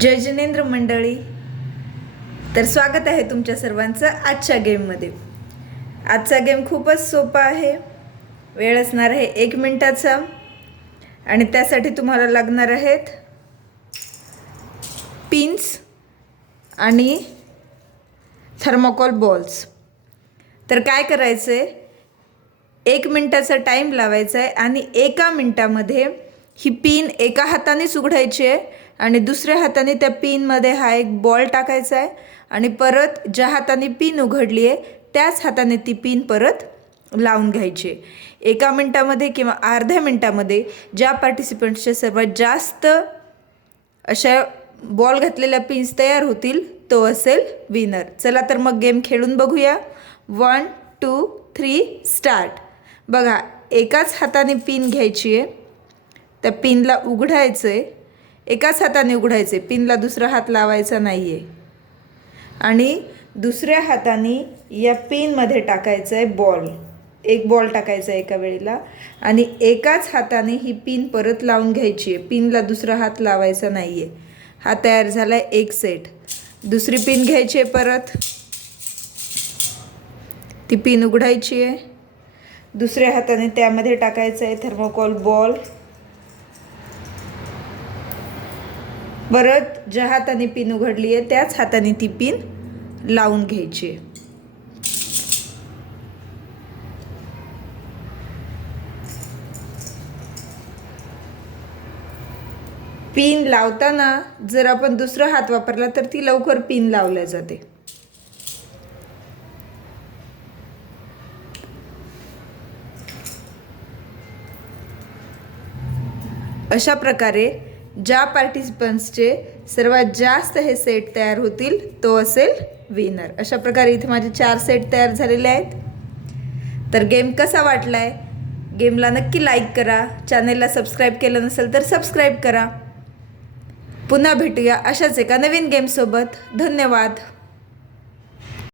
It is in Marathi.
जय जिनेंद्र मंडळी, तर स्वागत आहे तुमच्या सर्वांचं आजच्या गेममध्ये। आजचा गेम खूपच सोपा आहे। वेळ असणार आहे 1 मिनिटाचा आणि त्यासाठी तुम्हाला लागणार आहेत पिन्स आणि थर्मोकोल बॉल्स। तर काय करायचं आहे, 1 मिनिटाचा टाइम लावायचा आहे आणि 1 मिनिटामध्ये ही पिन एका हातानेच उघडायची आहे आणि दुसऱ्या हाताने त्या पिनमध्ये हा एक बॉल टाकायचा आहे आणि परत ज्या हाताने पिन उघडली आहे त्याच हाताने ती पिन परत लावून घ्यायची। 1 मिनिटामध्ये किंवा अर्ध्या मिनिटामध्ये ज्या पार्टिसिपंट्सचे सर्वात जास्त अशा बॉल घातलेल्या पिन्स तयार होतील तो असेल विनर। चला तर मग गेम खेळून बघूया। 1 2 3 स्टार्ट। बघा, एकाच हाताने पिन घ्यायची आहे, त्या पिनला उघडायचं आहे, एकाच हाताने उघडायचं आहे, पिनला दुसरा हात लावायचा नाही आहे आणि दुसऱ्या हाताने या पिनमध्ये टाकायचं आहे बॉल। एक बॉल टाकायचा आहे एका वेळेला आणि एकाच हाताने ही पिन परत लावून घ्यायची आहे, पिनला दुसरा हात लावायचा नाही आहे। हा तयार झाला आहे एक सेट। दुसरी पिन घ्यायची आहे, परत ती पिन उघडायची आहे, दुसऱ्या हाताने त्यामध्ये टाकायचं आहे थर्मोकोल बॉल, परत ज्या हाताने पिन उघडली आहे त्याच हाताने ती पिन लावून घ्यायची आहे। पिन लावताना जर आपण दुसरा हात वापरला तर ती लवकर पिन लावल्या जाते। अशा प्रकारे ज्या पार्टिसिपंट्सचे सर्वात जास्त हे सेट तयार होतील तो असेल विनर। अशा प्रकारे इथे माझे 4 सेट तयार झालेले आहेत। तर गेम कसा वाटलाय, गेमला नक्की लाईक करा, चॅनेलला सबस्क्राईब केलं नसेल तर सबस्क्राईब करा। पुन्हा भेटूया अशाच एका नवीन गेमसोबत। धन्यवाद।